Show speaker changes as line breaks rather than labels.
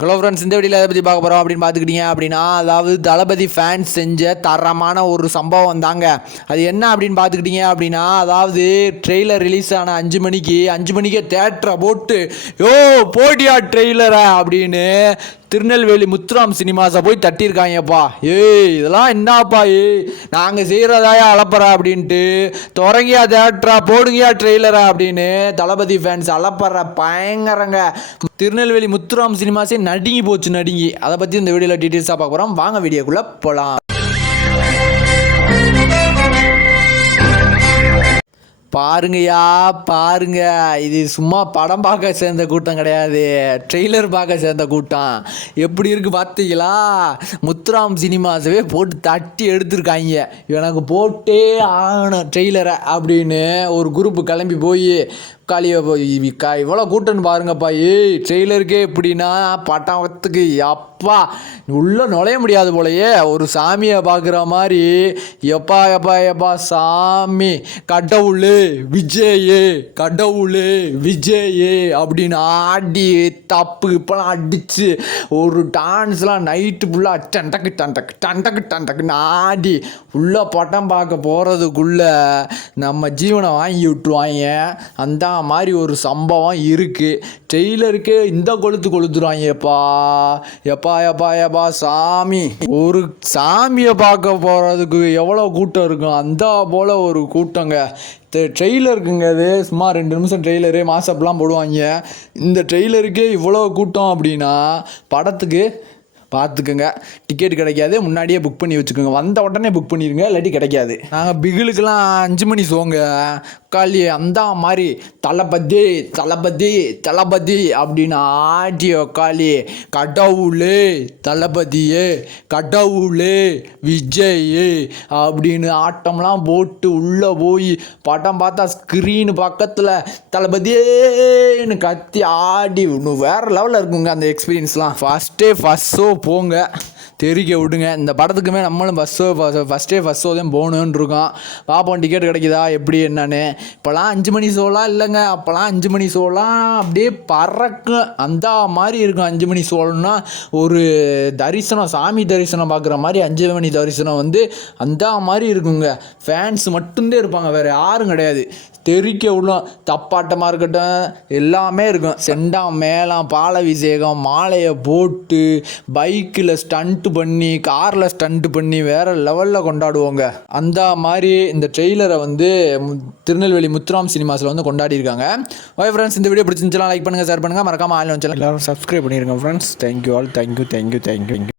Hello friends இந்த வீடியோவில் எதை பற்றி பார்க்க போகிறோம் அப்படின்னு பார்த்துக்கிட்டீங்க அப்படின்னா அதாவது தளபதி ஃபேன்ஸ் செஞ்ச தரமான ஒரு சம்பவம் தாங்க. அது என்ன அப்படின்னு பார்த்துக்கிட்டீங்க அப்படின்னா அதாவது ட்ரெய்லர் ரிலீஸ் ஆன அஞ்சு மணிக்கு அஞ்சு மணிக்கே தேட்டரை போட்டு யோ போட்டியா ட்ரெய்லரை அப்படின்னு திருநெல்வேலி முத்துராம் சினிமாஸை போய் தட்டியிருக்காங்கப்பா. ஏய் இதெல்லாம் என்னப்பா ஏய் நாங்கள் செய்கிறதாயா அலப்பறா? அப்படின்ட்டு தொடங்கியா தேட்டரா போடுங்கயா ட்ரெய்லரா அப்படின்னு தளபதி ஃபேன்ஸ் அலப்பற பயங்கரங்க. திருநெல்வேலி முத்துராம் சினிமாஸே நடுங்கி போச்சு நடுங்கி. அதை பற்றி இந்த வீடியோவில் டீட்டெயில்ஸாக பார்க்க போகிறோம் வாங்க வீடியோக்குள்ளே போகலாம் பாருங்கய்யா பாருங்க. இது சும்மா படம் பார்க்க சேர்ந்த கூட்டம் கிடையாது. ட்ரெய்லர் பார்க்க சேர்ந்த கூட்டம். எப்படி இருக்கு பார்த்தீங்களா? முத்துராம் சினிமாஸவே போட்டு தட்டி எடுத்திருக்காங்க. எனக்கு போட்டே ஆகணும் ட்ரெய்லரை அப்படின்னு ஒரு குரூப்பு கிளம்பி போய் காலியை போய் கா இவ்வளோ கூட்டம்னு பாருங்கப்பா. ஏய் ட்ரெய்லருக்கே எப்படின்னா பட்டத்துக்கு அப்பா உள்ளே நுழைய முடியாது போலயே. ஒரு சாமியை பார்க்குற மாதிரி எப்பா எப்பா எப்பா சாமி கடவுள். விஜயே கடவுளே விஜயே அப்படின்னு ஆடி தப்பு இப்போலாம் அடித்து ஒரு டான்ஸ்லாம் நைட்டு ஃபுல்லாக டண்டக்கு டண்டக்கு டண்டக்கு டண்டக்குன்னு ஆடி உள்ளே பட்டம் பார்க்க போகிறதுக்குள்ள நம்ம ஜீவனை வாங்கி விட்டுருவாங்க. அந்த மாதிரி ஒரு சம்பவம் இருக்குது டெய்லருக்கே இந்த கொளுத்து கொளுத்துருவாங்கப்பா. எப்பா எப்பா எப்பா சாமி. ஒரு சாமியை பார்க்க போகிறதுக்கு எவ்வளோ கூட்டம் இருக்கும்? அந்த போல் ஒரு கூட்டங்க. ட்ரெய்லருக்குங்க அது. சும்மா ரெண்டு நிமிஷம் ட்ரெய்லரு மாசப்லாம் போடுவாங்க. இந்த ட்ரெய்லருக்கே இவ்வளோ கூட்டம் அப்படின்னா படத்துக்கு பார்த்துக்குங்க. டிக்கெட் கிடைக்காது முன்னாடியே புக் பண்ணி வச்சுக்கோங்க. வந்த உடனே புக் பண்ணிடுங்க இல்லாட்டி கிடைக்காது. நாங்கள் பிகிலுக்கெல்லாம் அஞ்சு மணி சோங்க. காலி அந்த மாதிரி தளபதி தளபதி தளபதி அப்படின்னு ஆடி உக்காளி கடவுளே தளபதியே கடவுளே விஜய் அப்படின்னு ஆட்டம்லாம் போட்டு உள்ளே போய் படம் பார்த்தா ஸ்க்ரீனு பக்கத்தில் தளபதியேன்னு கத்தி ஆடி இன்னும் வேறு லெவலில் இருக்குங்க அந்த எக்ஸ்பீரியன்ஸ்லாம் ஃபஸ்ட்டே ஃபஸ்ட் ஷோ போங்க தெரிக்க விடுங்க. இந்த படத்துக்குமே நம்மளும் பஸ்ஸோ ஃபஸ்ட்டே ஃபஸ்ட் ஷோ தான் போகணுன்னு இருக்கோம். பார்ப்போம் டிக்கெட் கிடைக்குதா எப்படி என்னன்னு. இப்போலாம் அஞ்சு மணி ஷோலாம் இல்லைங்க. அப்போலாம் அஞ்சு மணி ஷோலாம் அப்படியே பறக்கும் அந்த மாதிரி இருக்கும் அஞ்சு மணி ஷோன்னா ஒரு தரிசனம் சாமி தரிசனம் பார்க்குற மாதிரி அஞ்சு மணி தரிசனம் வந்து அந்த மாதிரி இருக்குங்க. ஃபேன்ஸ் மட்டும்தான் இருப்பாங்க வேறு யாரும் கிடையாது. தெறிக்க விடும் தப்பாட்டமாக இருக்கட்டும் எல்லாமே இருக்கும். செண்டாம் மேளம் பாலாபிஷேகம் மாலையை போட்டு பைக்கில் ஸ்டண்ட்டு பண்ணி காரில் ஸ்டண்ட்டு பண்ணி வேறு லெவலில் கொண்டாடுவோங்க. அந்த மாதிரி இந்த ட்ரெய்லரை வந்து மு- திருநெல்வேலி முத்துராம் சினிமாஸில் வந்து கொண்டாடிருக்காங்க ஓகே ஃப்ரெண்ட்ஸ் இந்த வீடியோ பிடிச்சிருந்துச்சுலாம் லைக் பண்ணுங்கள் ஷேர் பண்ணுங்கள் மறக்காமல் ஆன்லைன் எல்லாரும் சப்ஸ்கிரைப் பண்ணிடுங்க friends thank you all thank you thank you thank you